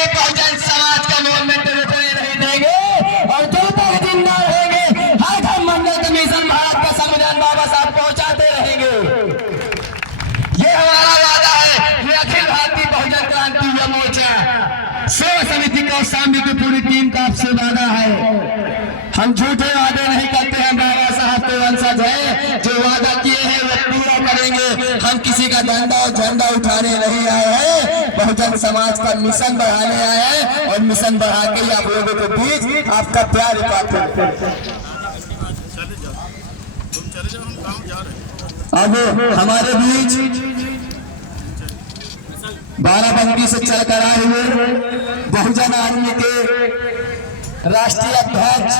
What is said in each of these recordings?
रहेंगे, बहुजन समाज का मूवमेंट रुकने नहीं देंगे और जब तक जिंदा रहेंगे हर घर मंदिर कमीशन भारत का संविधान बाबा साहब पहुंचाते रहेंगे। ये हमारा वादा है। ये अखिल भारतीय बहुजन क्रांति युवा मोर्चा सेवा समिति कौशाम्बी की पूरी टीम का आपसे वादा है। हम झूठे वादे नहीं करते हैं। बाबा साहब के वंशज है, जो वादा किए हैं वो पूरा करेंगे। हम किसी का डंडा और झंडा उठाने नहीं आए हैं, बहुजन समाज का मिशन बढ़ाने आए हैं और मिशन बढ़ा के ही आप लोगों के बीच आपका प्यार पाते हैं। अब हमारे बीच बाराबंकी से चलकर आए हुए बहुजन आर्मी के राष्ट्रीय अध्यक्ष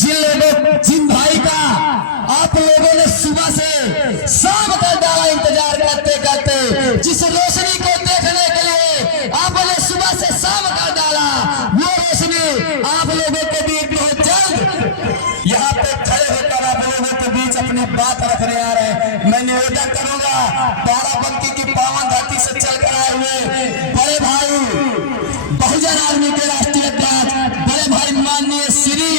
जिन भाई का आप लोगों ने सुबह से शाम तक डाला इंतजार करते करते, जिस रोशनी को देखने के लिए आपने सुबह से शाम कर डाला, वो रोशनी आप लोगों के बीच बहुत जल्द यहाँ पे खड़े होकर आप लोगों के बीच अपनी बात रखने आ रहे हैं। मैं निवेदन करूंगा बाराबंकी की पावन धरती से चलकर आए हुए बड़े भाई बहुजन आर्मी के राष्ट्रीय अध्यक्ष बड़े भाई माननीय श्री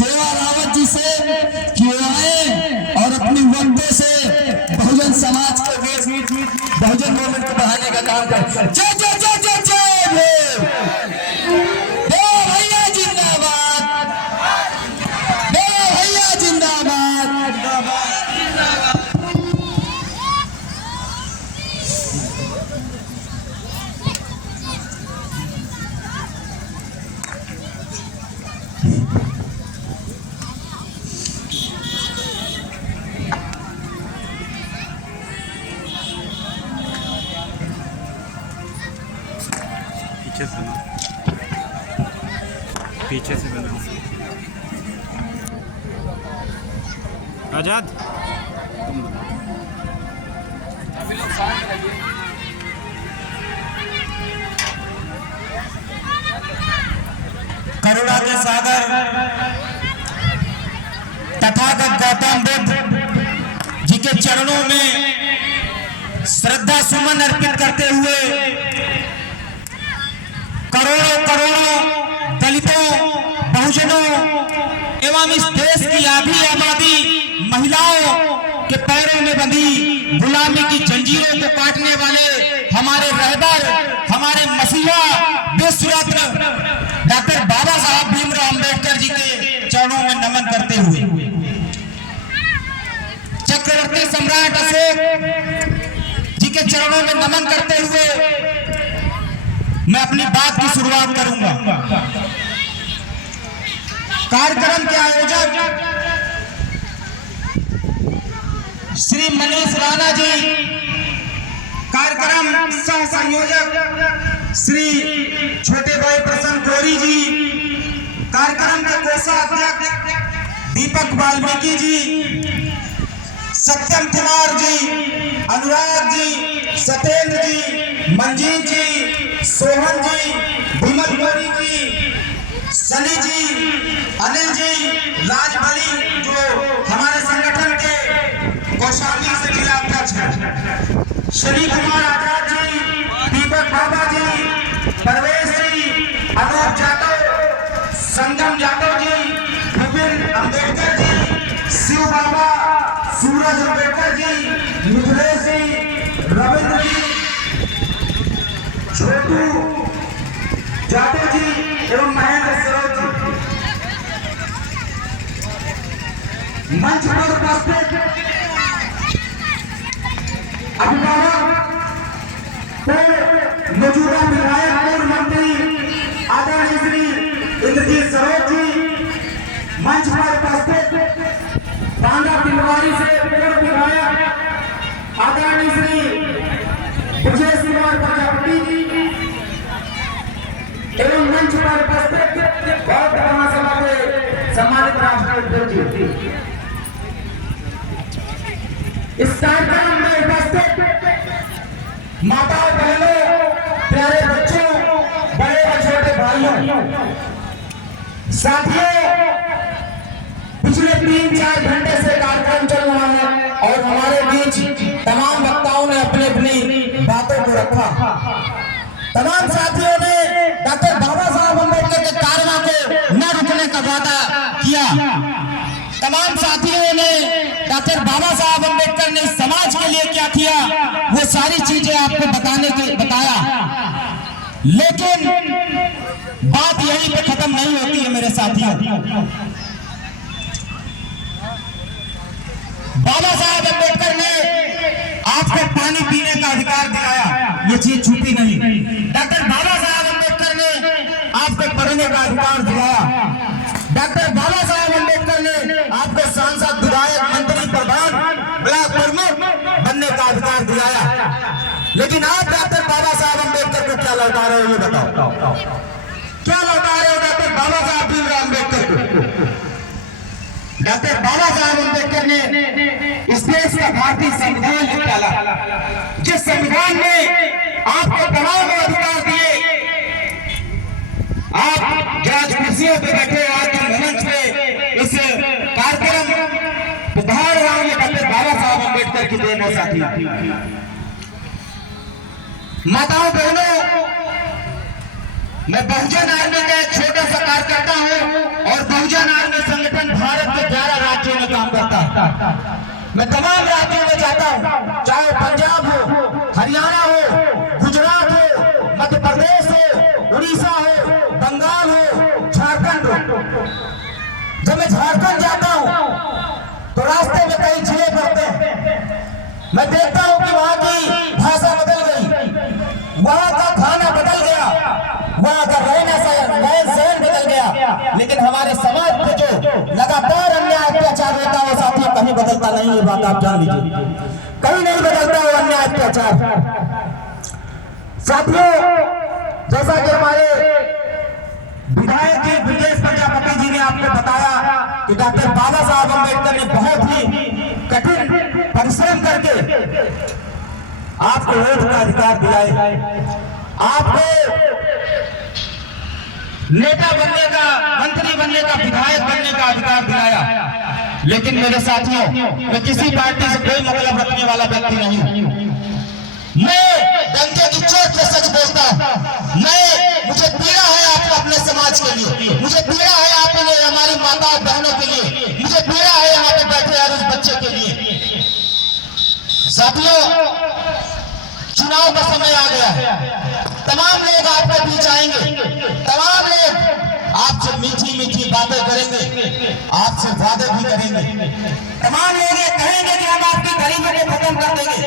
देवा रावत जी से कि आए और अपनी वक्तव्य से बहुजन समाज के बीच बहुजन मूवमेंट को बढ़ाने का काम करें। जय जय जय जय जय भैया जिंदाबाद, भैया जिंदाबाद। पीछे से बना आजाद करुणा के सागर तथागत गौतम बुद्ध जी के चरणों में श्रद्धा सुमन अर्पित करते हुए करोड़ों करोड़ों दलितों, बहुजनों एवं इस देश की आधी आबादी महिलाओं के पैरों में बंधी गुलामी की जंजीरों को काटने वाले हमारे रहबर, हमारे मसीहा विश्वरत्न डॉक्टर बाबा साहब भीमराव अंबेडकर जी के चरणों में नमन करते हुए, चक्रवर्ती सम्राट अशोक जी के चरणों में नमन करते हुए मैं अपनी बात की शुरुआत करूंगा। कार्यक्रम के आयोजक श्री मनीष राणा जी, कार्यक्रम सह संयोजक श्री छोटे भाई प्रसन्न कोरी जी, कार्यक्रम के कोषाध्यक्ष दीपक वाल्मीकि जी, सत्यम कुमार जी, अनुराग जी, सत्येंद्र जी, मंजीत जी, सोहन जी, विमल कुमारी जी, सनी जी, अनिल जी, राजबली जो हमारे संगठन के कौशाम्बी से जिला अध्यक्ष हैं, श्री कुमार आजाद जी, दीपक बाबा जी, परवेश जी, अनूप जाटव, संगम जाटव जी, विपिन अम्बेडकर जी, शिव बाबा, सूरज अम्बेडकर जी, मिथिलेश जी, रविंद्र जी, छोटू जाटव जी एवं महेंद्र सरोज जी, मंच पर उपस्थित अभिभावक मौजूदा विधायक पूर्व मंत्री आदरणीय श्री इंद्रजीत सरोज जी, मंच पर उपस्थित बांदा पिलवारी से पूर्व विधायक आदरणीय श्री विजय कुमार प्रजापति जी एवं मंच पर उपस्थित बहुत महासभा के सम्मानित राष्ट्राध्यक्ष जी, इस कार्यक्रम में उपस्थित माताओं, बहनों, प्यारे बच्चों, बड़े और छोटे भाइयों, साथियों, पिछले 3-4 घंटे से कार्यक्रम चल रहा है और हमारे बीच तमाम वक्ताओं ने अपनी अपनी बातों को रखा। तमाम साथियों ने डॉक्टर बाबा साहब अम्बेडकर के कारनामे को न रुकने का वादा किया। तमाम साथियों ने डॉक्टर बाबा साहब अम्बेडकर ने समाज के लिए क्या किया वो सारी चीजें आपको बताया, लेकिन बात यहीं पे खत्म नहीं होती है मेरे साथियों। बाबा साहब अम्बेडकर ने आपको पानी पीने का अधिकार दिलाया, ये चीज छूटी नहीं। डॉक्टर बाबा साहब अम्बेडकर ने आपको पढ़ने का अधिकार दिलाया। डॉक्टर बाबा साहब अम्बेडकर ने आपको सांसद, विधायक, मंत्री, प्रधान, ब्लॉक प्रमुख बनने का अधिकार दिलाया। लेकिन आप डॉक्टर बाबा साहब अम्बेडकर को क्या लौटा रहे हो, ये बताओ, क्या लौटा रहे हो डॉक्टर बाबा साहब भीमराव अम्बेडकर को? डॉक्टर बाबा साहब अम्बेडकर ने इस देश का भारतीय संविधान निकाला, जिस संविधान ने आपको तमाम अधिकार दिए। आप आज कुर्सियों पे बैठे, आज मंच पे इस कार्यक्रम उभार रहा हूं, डॉक्टर बाबा साहब अम्बेडकर की देन है साथी। माताओं बहनों, मैं बहुजन आर्मी का एक छोटा सा कार्यकर्ता हूं और बहुजन आर्मी संगठन भारत के 11 राज्यों में काम करता है। मैं तमाम राज्यों में जाता हूं, चाहे पंजाब हो, हरियाणा हो, गुजरात हो, मध्य प्रदेश हो, उड़ीसा हो, बंगाल हो, झारखंड हो। जब मैं झारखंड जाता हूं तो रास्ते में कई जिले पड़ते हैं। मैं देखता हूं कि वहां की भाषा बदल गई, वहां का खाना बदल गया, वहां का रहन सहन बदल गया, लेकिन हमारे समाज में जो लगातार अन्याय अत्याचार होता है साथियों कहीं बदलता नहीं। ये बात आप जान लीजिए, कहीं नहीं बदलता वो अन्याय अत्याचार। साथियों, जैसा कि हमारे विधायक जी ब्रजेश प्रजापति जी ने आपको बताया कि डॉक्टर बाबा साहब अम्बेडकर ने बहुत ही कठिन परिश्रम करके आपको वोट का अधिकार दिलाए, आपको नेता बनने का, मंत्री बनने का, विधायक बनने का अधिकार दिलाया। लेकिन मेरे साथियों, मैं किसी पार्टी से कोई मतलब रखने वाला व्यक्ति नहीं हूं। मैं डंके की चोट पे सच बोलता हूं। मुझे पीड़ा है आप अपने समाज के लिए, मुझे पीड़ा है आपने हमारी माता बहनों के लिए, मुझे पीड़ा है यहाँ पे बैठे हर उस बच्चे के लिए। साथियों, चुनाव का समय आ गया है, तमाम लोग आपके बीच आएंगे, तमाम लोग आपसे मीठी मीठी बातें करेंगे, आपसे वादे भी करेंगे। तमाम लोग ये कहेंगे कि हम आपकी गरीबी को खत्म कर देंगे,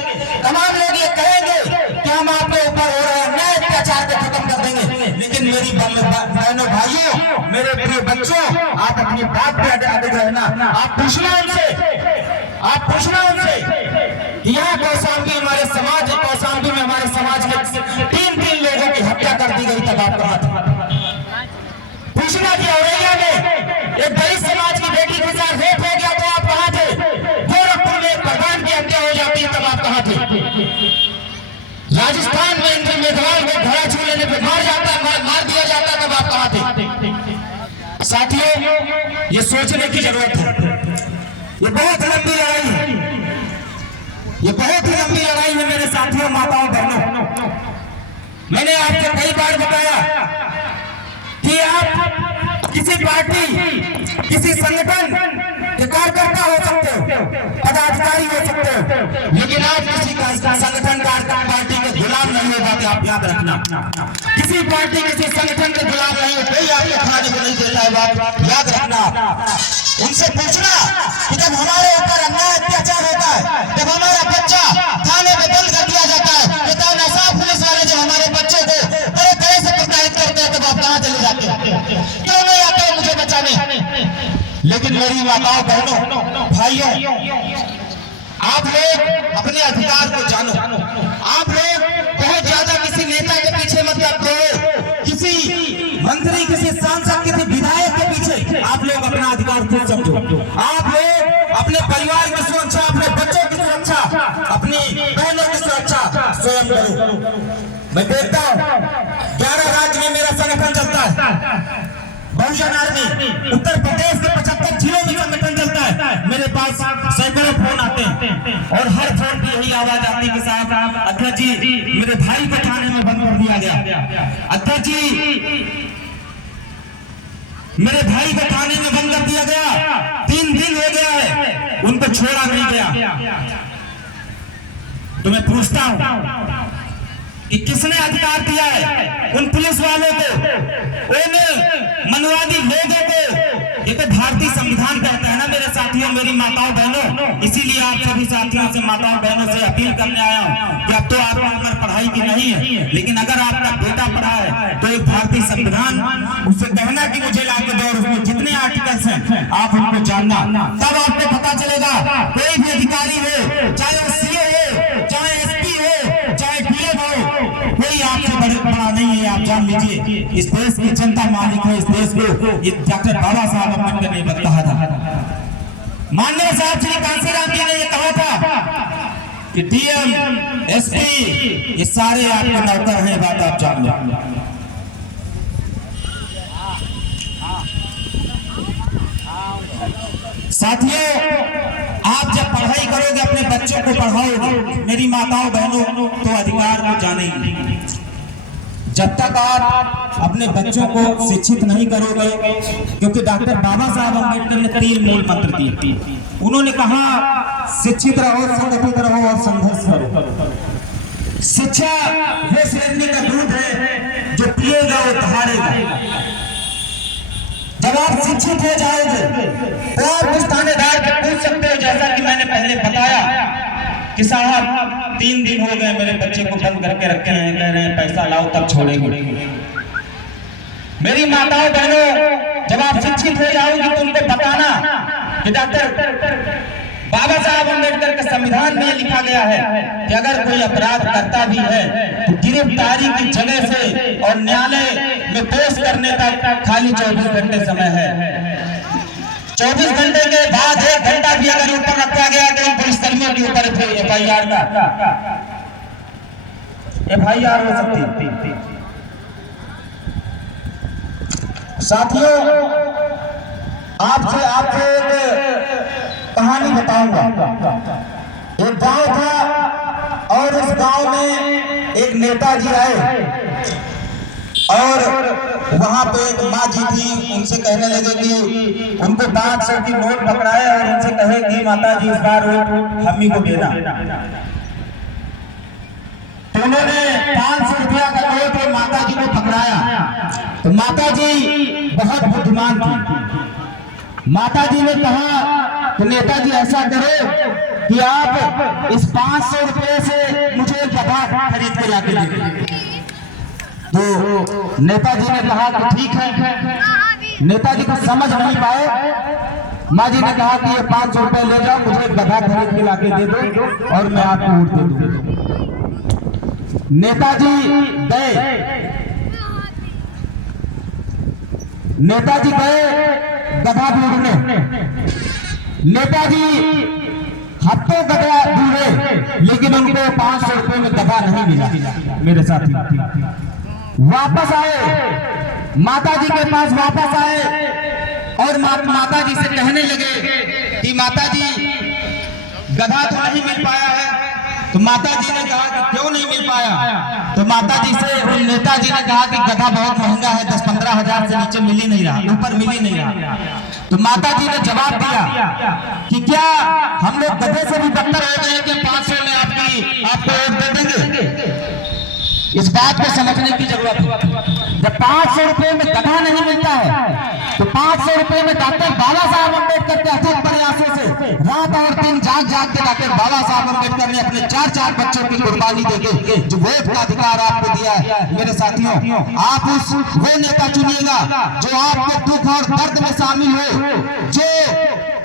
तमाम लोग ये कहेंगे कि हम आपके ऊपर हो रहे अन्याय अत्याचार को खत्म कर देंगे। लेकिन मेरी बहनों भाइयों, मेरे प्रिय बच्चों, आप अपनी बात पे अड़े रहना। आप पूछना उनसे कि यहाँ कौशाम्बी हमारे समाज, कौशाम्बी में हमारे समाज के 3 लोगों की हत्या कर दी गई, तब आप कहाँ थे? पूछना कि औरैया में एक गरीब समाज की बेटी के साथ रेप हो गया तो आप कहाँ थे? गोरखपुर में एक प्रधान की हत्या हो जाती तब आप कहाँ थे? राजस्थान में इंद्र मेघवाल को घोड़ा छू लेने पे मार दिया जाता तब आप कहाँ थे? साथियों, ये सोचने की जरूरत है। ये बहुत लंबी लड़ाई है, ये बहुत ही लंबी लड़ाई है मेरे साथियों, माताओं, बहनों। मैंने आपको कई बार बताया कि आप किसी पार्टी, किसी संगठन के कार्यकर्ता हो सकते हो, पदाधिकारी हो सकते हो, लेकिन आप किसी संगठन पार्टी के गुलाम नहीं हो पाते। आप याद रखना, किसी पार्टी, किसी संगठन के गुलाम नहीं हो, कोई आपको खाने को नहीं देता है, बात याद रखना। उनसे पूछना कि जब हमारे ऊपर अन्याय अत्याचार होता है, जब हमारा बच्चा थाने में बंद कर दिया जाता है, तो तानाशाह पुलिस वाले जब हमारे बच्चे को तरह तरह से प्रताड़ित करते हैं, तब आप कहाँ चले जाते हैं? क्यों नहीं आते हो मुझे बचाने? लेकिन मेरी माताओं, बहनों, भाइयों, आप लोग अपने अधिकार को जानो। आप लोग बहुत ज्यादा किसी नेता के पीछे मत दौड़ो, किसी मंत्री, किसी सांसद, किसी विधायक के पीछे आप लोग अपना अधिकार खुद समझो। आप लोग अपने परिवार की सुरक्षा, अपने बच्चों की सुरक्षा, अपनी बहनों की सुरक्षा स्वयं करो। मैं देखता हूँ 11 राज्य में मेरा संगठन चलता है, बहुजन आर्मी उत्तर प्रदेश के 75 जिलों में संगठन चलता है। मेरे पास सैकड़ों फोन आते हैं और हर फोन की यही आवाज आती है कि साहब अध्यक्ष जी मेरे भाई को थाने में बंद कर दिया गया, अध्यक्ष जी मेरे भाई को थाने में बंद कर दिया गया, 3 दिन हो गया है उनको छोड़ा नहीं गया। तो मैं पूछता हूं कि किसने अधिकार दिया है उन पुलिस वालों को, उन मनवादी लोगों को? ये तो भारतीय संविधान कहता है ना मेरे साथियों, मेरी माताओं बहनों। इसीलिए आप सभी साथियों से, माताओं बहनों से अपील करने आया हूं कि अब तो आपकी उम्र पढ़ाई की नहीं है, लेकिन अगर आपका बेटा पढ़ा है तो एक भारतीय संविधान उससे कहना कि मुझे लाके दो, उसमें जितने आर्टिकल्स हैं आप उनको जानना, तब आपको पता चलेगा। कोई भी अधिकारी हो, चाहे वो सीए हो, चाहे एसपी हो, चाहे डीएम हो, कोई आपसे बड़ा नहीं है। आप जान लीजिए इस देश की जनता मालिक है, इस देश को ये डॉक्टर बाबा साहब अम्बेडकर ने बताया था। माननीय साहब श्री कांशीराम जी ने ये कहा था कि डीएम एसपी ये सारे आपके नौकर हैं, बात आप जान लो। साथियों, आप जब पढ़ाई करोगे, अपने बच्चों को पढ़ाओगे, मेरी माताओं बहनों, तो अधिकार को जानेंगे। जब तक आप अपने बच्चों को शिक्षित नहीं करोगे, क्योंकि डॉक्टर बाबा साहब अम्बेडकर ने 3 मूल मंत्र दिए। उन्होंने कहा शिक्षित रहो, संगठित रहो और संघर्ष करो। शिक्षा वो श्रेणी का दूध है जो पिएगा वो दहाड़ेगा। जब आप शिक्षित हो जाओगे तो आप उस थानेदार से पूछ सकते हो, जैसा कि मैंने पहले बताया कि साहब 3 दिन हो गए मेरे बच्चे को बंद करके रखे हैं, कह रहे हैं पैसा लाओ तब छोड़ेंगे। मेरी माताओं बहनों, जब आप शिक्षित हो जाओगे तो उनको बताना कि डॉक्टर बाबा साहब अम्बेडकर के संविधान में लिखा गया है कि अगर कोई अपराध करता भी है तो गिरफ्तारी की जगह से और न्यायालय में पेश करने का खाली 24 घंटे समय है। 24 घंटे के बाद 1 घंटा भी अगर ऊपर रखा गया तो इन पुलिसकर्मियों के ऊपर एफआईआर हो सकती। साथियों, आपसे कहानी बताऊंगा। एक गांव था और उस गांव में एक नेताजी आए और वहां पे एक माँ जी थी। उनसे कहने लगे कि उनको 500 की नोट पकड़ाए और उनसे कहे कि माता जी इस बार वोट हम्मी को देना। तो उन्होंने 500 रुपया का नोट और माता जी को पकड़ाया। तो माता जी बहुत बुद्धिमान थी। माता जी ने कहा तो नेताजी ऐसा करो कि आप इस 500 रुपये से मुझे एक गधा खरीद के लाके दे दो। तो नेताजी ने कहा कि ठीक है। नेताजी को समझ नहीं पाए। माँ जी ने कहा कि ये 500 रुपये ले जाओ, मुझे एक गधा खरीद के लाके दे दो और मैं आपको वोट दे दूंगा। नेताजी गए गधा ढूंढने। नेताजी हफ्तों गधा ढूंढे लेकिन उनको 500 रुपये में गधा नहीं मिला। मेरे साथी वापस आए, माता जी के पास वापस आए और माता जी से कहने लगे कि माता जी गधा तो नहीं मिल पाया है। तो माता जी ने कहा कि क्यों नहीं मिल पाया? तो माता जी से उन नेताजी ने कहा कि गधा बहुत महंगा है, 10-15 हजार से नीचे मिल ही नहीं रहा, ऊपर मिल ही नहीं रहा। तो माता जी ने जवाब दिया कि क्या हम लोग गधे से भी बदतर हो गए कि 500 में आपको वोट दे देंगे? इस बात को समझने की जरूरत है। जब 500 रुपये में गधा नहीं मिलता है तो 500 रुपये में डॉक्टर बाबा साहब अम्बेडकर के अथक प्रयासों से रात और दिन जाग के डॉक्टर बाबा साहब अम्बेडकर ने अपने 4 बच्चों की कुर्बानी देके जो वोट का अधिकार आपको दिया है। मेरे साथियों, आप वो नेता चुनिएगा जो आपके दुख और दर्द में शामिल हो, जो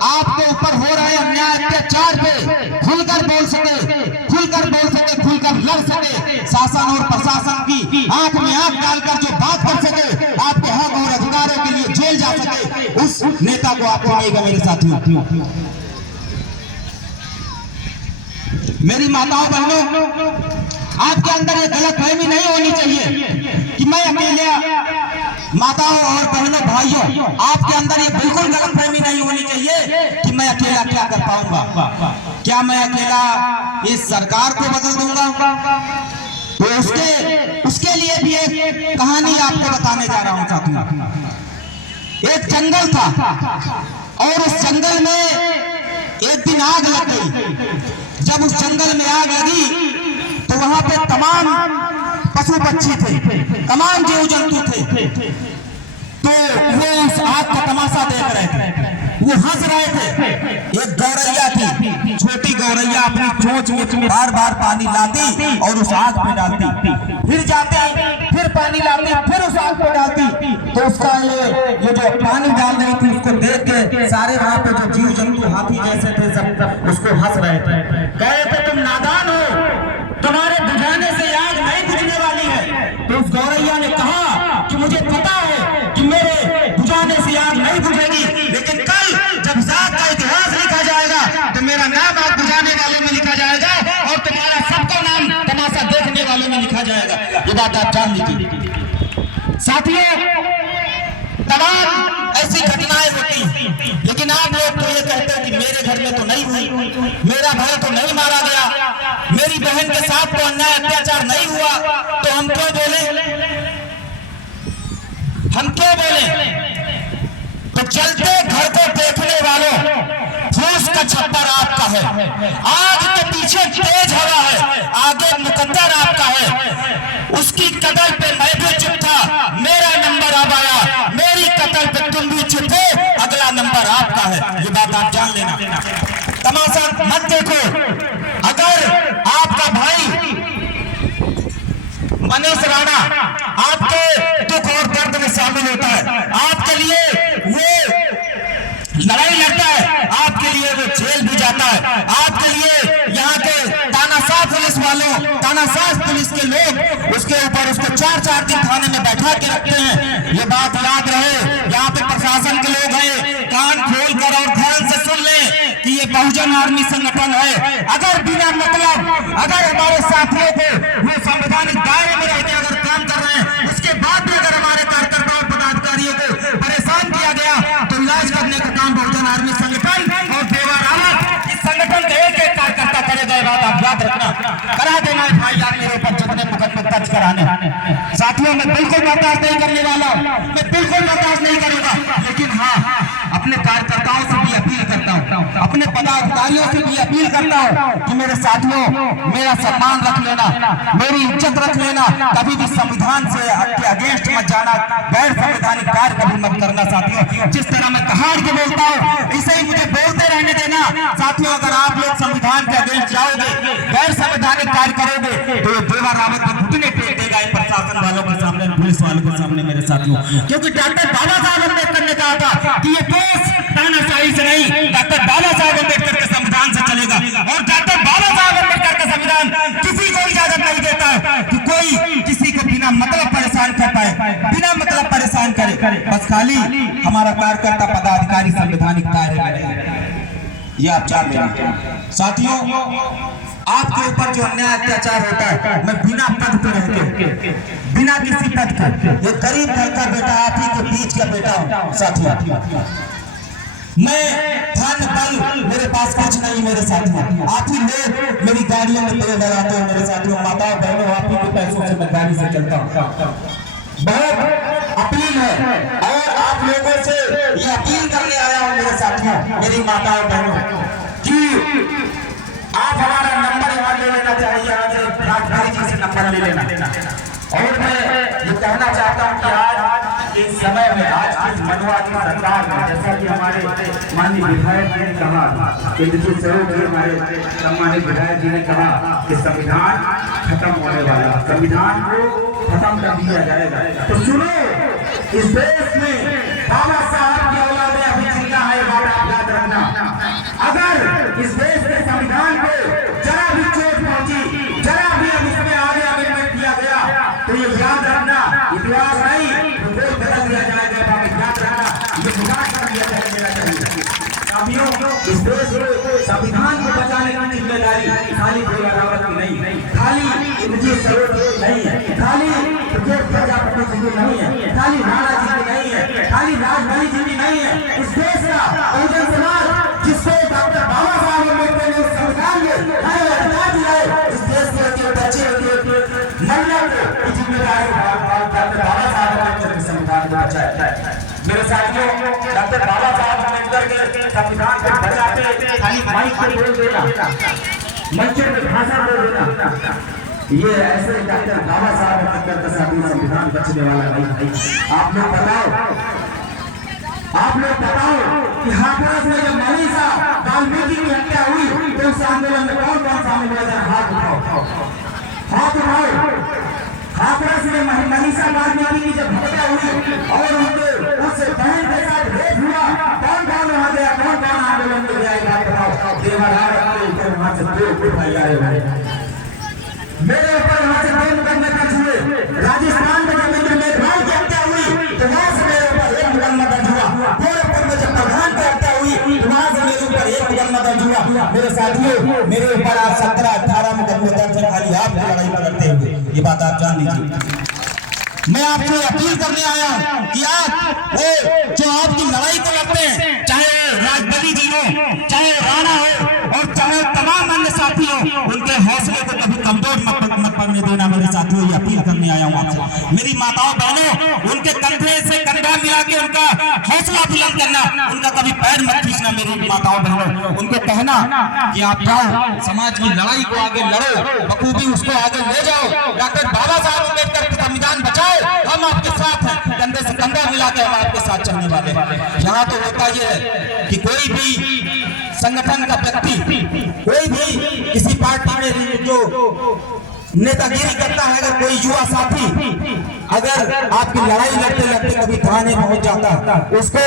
आपके ऊपर हो रहे अन्याय अत्याचार पे खुलकर बोल सके, खुलकर लड़ सके, शासन और प्रशासन की आंख में आंख डालकर जो बात कर सके, आपके हक और अधिकारों के लिए जेल जा सके, उस नेता को आप चुनिएगा। मेरे साथियों, मेरी माताओं आपके अंदर ये गलतफहमी नहीं होनी चाहिए कि मैं अकेला माताओं और बहनों भाइयों, आपके अंदर ये बिल्कुल गलतफहमी नहीं होनी चाहिए कि मैं अकेला क्या कर पाऊंगा, क्या मैं अकेला इस सरकार को बदल दूंगा। तो उसके लिए भी एक कहानी आपको बताने जा रहा हूं साथियों। एक जंगल था और उस जंगल में एक दिन आग लग गई। जब उस जंगल में आग लगी तो वहां पे तमाम पशु पक्षी थे, तमाम जीव जंतु थे। तो वो उस आग का तमाशा देख रहे थे, वो हंस रहे थे। एक गौरैया थी, छोटी गौरैया, अपनी चोंच में बार बार पानी लाती और उस आग पे डालती, फिर जाती, फिर पानी लाती, फिर उस आग पे डालती। तो उसका ये जो पानी डाल रही थी उसको देख के सारे वहां पे जो जीव जंतु हाथी जैसे थे सब उसको हंस रहे थे। कहे थे तुम नादान हो, तुम्हारे बुझाने से आग नहीं बुझने वाली है। तो उस गौरैया ने कहा कि मुझे पता है कि मेरे बुझाने से आग नहीं बुझेगी, लेकिन कल जब इस आग का इतिहास लिखा जाएगा तो मेरा नाम आग बुझाने वालों में लिखा जाएगा और तुम्हारा सबका नाम तमाशा देखने वालों में लिखा जाएगा। ये बात आप जान लीजिए साथियों। तमाम ऐसी घटनाएं होती, लेकिन आप लोग तो ये कहते हैं कि मेरे घर में तो नहीं हुई, मेरा भाई तो नहीं मारा गया, मेरी बहन के साथ तो अन्याय अत्याचार नहीं हुआ, तो हम क्यों बोले, हम क्यों बोले। तो चलते घर को देखने वालों, फूस का छप्पर आपका है, आग के पीछे तेज हवा है, आगे मुकद्दर आपका है। उसकी कदर पे मैं भी चुप था, मेरा नंबर अब आया, मेरी कदर पे तुम भी चुप थे, अगला नंबर आपका है। ये बात आप जान लेना। तमाशा मत देखो। अगर आपका भाई मनीष राणा आपके दुख और दर्द में शामिल होता है, आपके लिए वो लड़ाई लड़ता है, आपके लिए वो जेल भी जाता है, आपके लिए यहाँ के तानाशाह पुलिस वालों, तानाशाह पुलिस के लोग उसके ऊपर उसको 4-4 दिन थाने में बैठा के रखते हैं। ये बात याद रहे, यहाँ पे प्रशासन के लोग हैं, कान खोल कर और ध्यान से सुन लें कि ये बहुजन आर्मी संगठन है। अगर बिना मतलब, अगर हमारे साथियों को वो संवैधानिक दायरे में रहकर अगर काम कर रहे हैं, उसके बाद भी अगर हमारे कार्यकर्ता और पदाधिकारियों को परेशान किया गया तो इलाज करने का काम बहुजन आर्मी संगठन और देवा रावत इस संगठन के एक कार्यकर्ता करेगा। बात आप याद रखना, करा देना है भाई यार मेरे ऊपर जितने मुकदमे दर्ज कराने। साथियों मैं बिल्कुल बर्दाश्त नहीं करने वाला, मैं बिल्कुल बर्दाश्त नहीं करूंगा, लेकिन हाँ अपने कार्यकर्ताओं से भी अपील करता हूँ, अपने पदाधिकारियों से भी अपील करता हूँ कि मेरे साथियों मेरा सम्मान रख लेना, मेरी इज्जत रख लेना, कभी भी संविधान से के अगेंस्ट मत जाना, गैर संवैधानिक कार्य कभी मत करना। साथियों जिस तरह मैं कहाड़ के बोलता हूँ इसे ही मुझे बोलते रहने देना। साथियों अगर आप लोग संविधान के अगेंस्ट जाओगे, गैर संवैधानिक कार्य करोगे तो देवा रावत को घुटने टेक देगा इन प्रशासन वालों के सामने, पुलिस वालों के सामने मेरे साथियों। क्योंकि डॉक्टर बाबा साहब अम्बेडकर ने कहा था कि ये देश तानाशाही से नहीं, डॉक्टर बाबा साहब अम्बेडकर के संविधान से चलेगा। और डॉक्टर बाबा साहब अम्बेडकर का संविधान किसी को इजाजत नहीं देता है कि कोई किसी को बिना मतलब परेशान कर पाए, बिना मतलब परेशान करे। बस खाली हमारा कार्यकर्ता पदाधिकारी संवैधानिक कार्य करेगा, ये आप जान लेना। साथियों आपके ऊपर जो अन्याय अत्याचार होता है, मैं बिना पद पे रहते, बिना किसी पद के, ये गरीब घर का बेटा, आप ही के बीच का बेटा हूं। साथियों मैं धन बल मेरे पास कुछ नहीं मेरे साथियों, आप ही लोग मेरी गाड़ियों में तेल लगाते हो मेरे साथियों, माताओं बहनों आप ही के पैसों से मैं गाड़ी से चलता हूँ। बहुत अपील है और आप लोगों से ये अपील करने आया हूँ मेरे साथियों, मेरी माताओं बहनों कि आप हमारा नंबर यहाँ ले लेना चाहिए, आज राजभाई जी से नंबर ले लेना। और मैं ये कहना चाहता हूँ कि आज इस समय में, आज की मनवा की सरकार में, जैसा कि हमारे माननीय विधायक जी ने कहा कि हमारे सम्मानित विधायक जी ने कहा कि संविधान खत्म होने वाला, संविधान को खत्म कर दिया जाएगा। तो सुनो, इस देश में बाबा साहब की औलाद अभी जिंदा है, बात आप याद रखना। अगर इस देश के संविधान को जरा भी चोट पहुंची, जरा भी अब इसमें आगे अमेंडमेंट किया गया तो ये याद रखना, इतिहास नहीं तो बदल दिया जाएगा। याद रखना, ये विकास कर दिया जाएगा। साथियों इस देश को संविधान को बचाने की जिम्मेदारी खाली देवा रावत की नहीं, खाली इनकी जरूरत नहीं है, खाली प्रजापति जी की नहीं है, खाली राणा जी खाली राजधानी जिली नहीं है, इस देश का बहुजन समाज जिसको डॉक्टर बाबा साहब अम्बेडकर ने संविधान में हर अधिकार दिया है, इस देश के बच्चे महिला को जिम्मेदारी डॉक्टर बाबा साहब अम्बेडकर के संविधान को बचाए। मेरे साथियों, डॉक्टर बाबा साहब अम्बेडकर के संविधान को बचाते खाली माइक पे बोल देना, मंचों में भाषण बोल देना, ये ऐसे डॉक्टर बाबा साहब अम्बेडकर का साथी संविधान बचने वाला नहीं है। आप लोग बताओ कि हाथरस में जब मनीषा वाल्मीकि की हत्या हुई तो उस आंदोलन में कौन कौन शामिल हुआ? हाथ उठाओ। हाथरस में मनीषा वाल्मीकि की जब हत्या हुई और उनके उस बहन के साथ रेप हुआ, कौन कौन वहां गया, कौन कौन आंदोलन में गया? हाथ उठाओ। देवराव के ऊपर वहां से 2 भाई आए हुए, मेरे ऊपर वहां से 2 मुकदमे दर्ज हुए। राजस्थान में जब इंद्र मेघवाल की हत्या हुई तो वहां से मेरे ऊपर 1 मुकदमा दर्ज हुआ। गोरखपुर में जब प्रधान की हत्या हुई तो वहां से मेरे ऊपर 1 मुकदमा दर्ज हुआ। मेरे साथियों, मेरे ऊपर आज 17-18 मुकदमे दर्ज है, खाली आपकी लड़ाई लड़ते हुए। ये बात आप जान लीजिए। मैं आपसे अपील करने आया हूं कि आप वो जो आपकी लड़ाई को लड़ते हैं, चाहे राजबली जी हो, चाहे राणा हो और चाहे तमाम अन्य साथी हो, उनके हौसले को कभी कमजोर मत पड़ने देना। मेरे साथियों, ये अपील करने आया हूं आपसे। मेरी माताओं बहनों, उनके कंधे से कंधा मिला के उनका हौसला बुलंद करना, उनका कभी पैर मत खींचना। मेरी माताओं बहनों, उनको कहना कि आप जाओ, समाज की लड़ाई को आगे लड़ो, बखूबी उसको आगे ले जाओ। डॉक्टर बाबा साहब अम्बेडकर का संविधान बचाओ, हम आपके साथ हैं, कंधे से कंधा मिला के हम आपके साथ चलने वाले हैं। यहाँ तो होता ये है कि कोई भी संगठन का व्यक्ति, कोई भी किसी पार्टी में जो नेतागिरी करता है, अगर कोई युवा साथी अगर आपकी लड़ाई लड़ते लड़ते कभी थाने पहुंच जाता है, उसको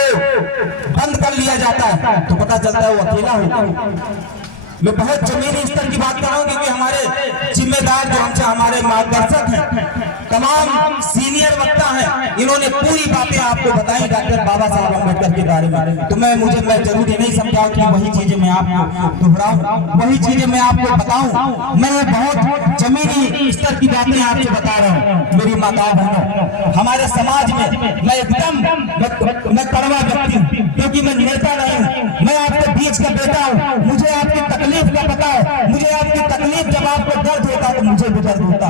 बंद कर लिया जाता है, तो पता चलता है वो अकेला होता है। मैं बहुत जमीनी स्तर की बात कर रहा हूँ, क्योंकि हमारे जिम्मेदार जो हमसे हमारे मार्गदर्शक हैं, तमाम सीनियर वक्ता हैं, इन्होंने पूरी बातें आपको बताई डॉक्टर बाबा साहब अम्बेडकर के बारे में। तो मैं जरूरी नहीं समझाऊं कि वही चीजें मैं आपको दोहराऊं, वही चीजें मैं आपको बताऊं। मैं बहुत जमीनी स्तर की बातें आपसे बता रहा हूँ। मेरी माताओं बहनों, हमारे समाज में मैं एकदम मैं कड़वा व्यक्ति हूँ, क्योंकि मैं नेता नहीं हूँ, मैं आपके बीच का बेटा हूँ। मुझे आपकी तकलीफ का पता है, मुझे आपकी तकलीफ जब आपको दर्द होता तो मुझे भी दर्द होता।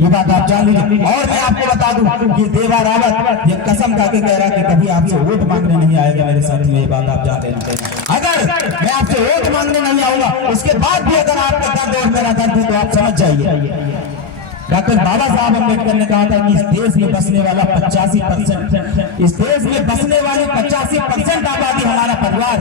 ये बात आप जान लीजिए। और मैं आपको बता दूं कि देवा रावत ये कसम खा के कह रहा है कि कभी आपसे वोट मांगने नहीं आएगा। मेरे साथी, ये बात आप जान लेना। अगर मैं आपसे वोट मांगने नहीं आऊंगा, उसके बाद भी अगर आपका दर्द और मेरा दर्द है तो आप समझ जाइए। डॉक्टर बाबा साहब अम्बेडकर ने कहा था कि इस देश में बसने वाला 85%, इस देश में बसने वाली 85% आबादी हमारा परिवार,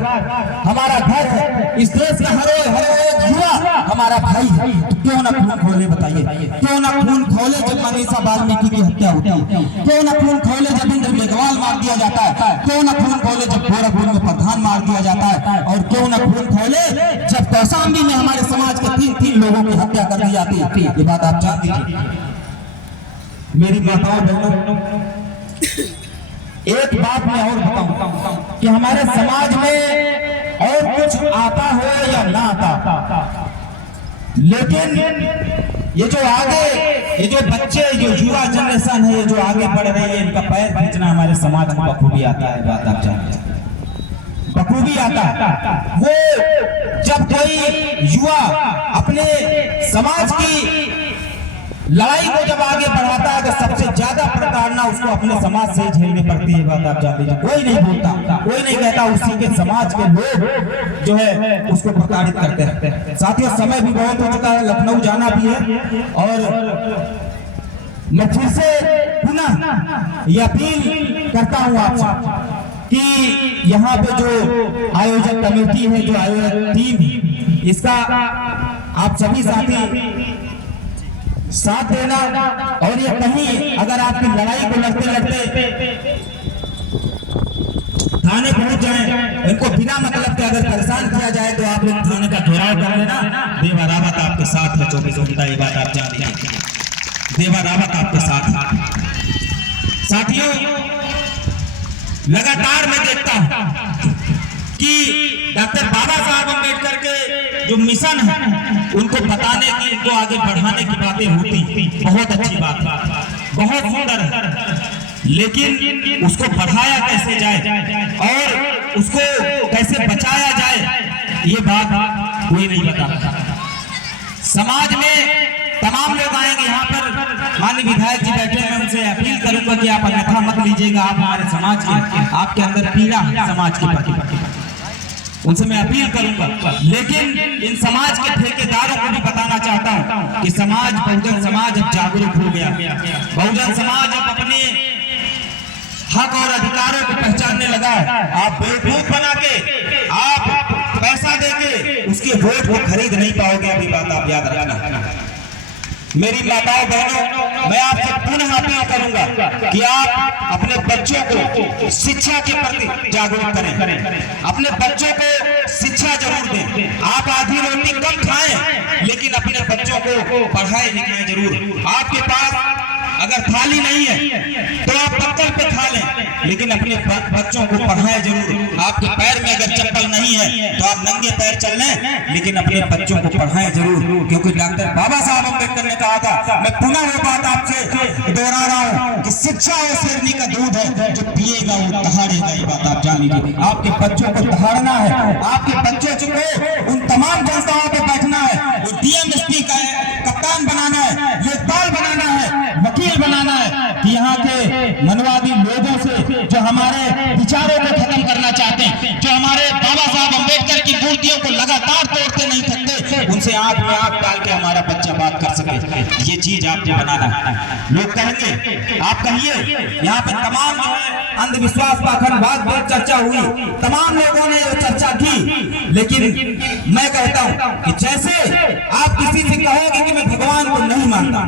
हमारा घर है। इस देश का हर एक युवा हमारा भाई है। तो क्यों ना खून खोले, बताइए, क्यों ना खून खोले जब मनीषा वाल्मीकि की हत्या होती है? क्यों ना खून खोले जब इंद्र मेघवाल मार दिया जाता है? क्यों ना खून खोले जब गोरखपुर में प्रधान मार दिया जाता है? और क्यों ना खून खोले जब कौशाम्बी में हमारे समाज के 3 लोगों की हत्या कर दी जाती है? ये बात आप जान दीजिए। मेरी माताओं बहनों, एक बात मैं और बताऊं कि हमारे समाज में और कुछ आता हो या ना आता, लेकिन ये जो आगे, ये जो बच्चे, जो युवा जनरेशन है, ये जो आगे बढ़ रही है, इनका पैर खींचना हमारे समाज में बखूबी आता है। बात आप जानते हैं, बखूबी आता है। वो जब कोई युवा अपने समाज की लड़ाई को जब आगे बढ़ाता है तो सबसे ज्यादा प्रताड़ना उसको अपने समाज से झेलनी पड़ती है। बात आप जान लीजिए। कोई नहीं बोलता, कोई नहीं कहता, उसी के समाज के लोग जो है उसको प्रताड़ित करते हैं। साथियों, समय भी बहुत हो चुका है, लखनऊ जाना भी है। और मैं फिर से पुनः ये अपील करता हूँ आपसे कि यहाँ पे जो आयोजक कमेटी है, जो आयोजक टीम, इसका आप सभी साथी साथ देना। और ये कहीं अगर आपकी लड़ाई को लड़ते लड़ते थाने पहुंच जाए, इनको बिना मतलब के अगर परेशान किया जाए तो आप लोग थाने का घेराव कर लेना। देवा रावत आपके साथ है 24 घंटा, ये बात आप जान लीजिए। देवा रावत आपके साथ। साथियों, लगातार मैं देखता हूं कि डॉक्टर बाबा साहब अम्बेडकर के जो मिशन है उनको बताने की, उनको आगे बढ़ाने की बातें होती, बहुत अच्छी बात है, बहुत सुंदर है। लेकिन उसको बढ़ाया कैसे जाए और उसको कैसे बचाया जाए, ये बात कोई नहीं बताता। समाज में तमाम लोग आएंगे, यहाँ पर माननीय विधायक जी बैठे हैं, मैं उनसे अपील करूंगा कि आप अन्यथा मत लीजिएगा। आप हमारे समाज के, आपके अंदर पीड़ा है समाज के प्रति, उनसे मैं अपील करूंगा। लेकिन इन समाज के ठेकेदारों को भी बताना चाहता हूं कि समाज, बहुजन समाज अब जागरूक हो गया। बहुजन समाज अब अपने हक और अधिकारों को पहचानने लगा है। आप बेवकूफ बना के, आप पैसा देके उसके वोट को खरीद नहीं पाओगे। अभी बात आप याद रखना। मेरी माताओं बहनों, मैं आपसे पुनः अपील करूंगा कि आप अपने बच्चों को शिक्षा के प्रति जागरूक करें, अपने बच्चों को शिक्षा जरूर दें। आप आधी रोटी कम खाएं, लेकिन अपने बच्चों को पढ़ाएं लिखाएं जरूर। आपके पास अगर थाली नहीं है तो आप पत्थर पे खा लें, लेकिन अपने बच्चों को पढ़ाएं जरूर। आपके पैर में अगर चप्पल नहीं है तो आप नंगे पैर चल लें, लेकिन अपने बच्चों को पढ़ाएं जरूर, क्योंकि डॉक्टर बाबा साहब अम्बेडकर ने कहा था। मैं पुनः वो बात आपसे दोहरा रहा हूँ कि शिक्षा वो शेरनी का दूध है, जो पिएगा वो दहाड़ेगा। ये बात आप जान लीजिए। आपके बच्चों को दहाड़ना है, आपके बच्चों को उन तमाम जनताओं पे बैठना है, डीएमएसपी का कप्तान बनाना है, लेखपाल बनाना है, वकील बनाना है, कि यहाँ के मनवादी लोगों से जो हमारे विचारों को खत्म करना चाहते हैं, जो हमारे बाबा साहब अम्बेडकर की मूर्तियों को लगातार तोड़ते नहीं थकते, उनसे आंख में आंख डाल के हमारा बच्चा बात कर सके। ये चीज आपको बनाना है। लोग कहेंगे, आप कहिए, यहाँ पे तमाम जो है अंधविश्वास पाखंडवाद बहुत चर्चा हुई, तमाम लोगों ने चर्चा की, लेकिन मैं कहता हूँ कि जैसे आप किसी से कहोगे कि मैं भगवान को नहीं मानता,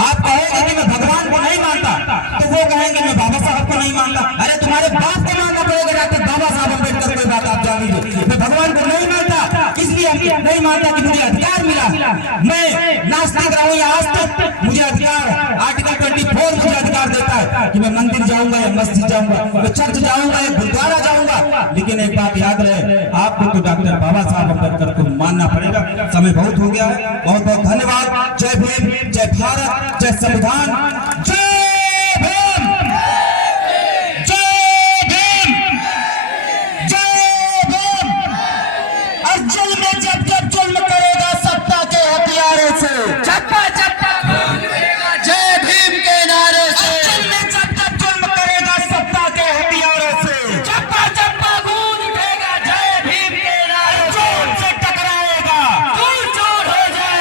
आप कहोगे कि मैं भगवान को नहीं मानता, तो वो कहेंगे मैं बाबा साहब को नहीं मानता। अरे तुम्हारे बाप को मानना पड़ेगा डॉक्टर बाबा साहब अम्बेडकर। कोई बात आप जान लीजिए, मैं भगवान को नहीं मानता, इसलिए नहीं मानता कि मुझे अधिकार मिला। मैं नास्तिक रहूं या आस्तिक, मुझे अधिकार, आर्टिकल 24 मुझे अधिकार देता है कि मैं मंदिर जाऊंगा या मस्जिद जाऊंगा, मैं चर्च जाऊंगा या गुरुद्वारा जाऊंगा। लेकिन एक बात याद रहे, आपको तो डॉक्टर बाबा साहब अम्बेडकर को मानना पड़ेगा। समय बहुत हो गया है, बहुत बहुत धन्यवाद। जय भीम, जय भारत, जय संविधान, जय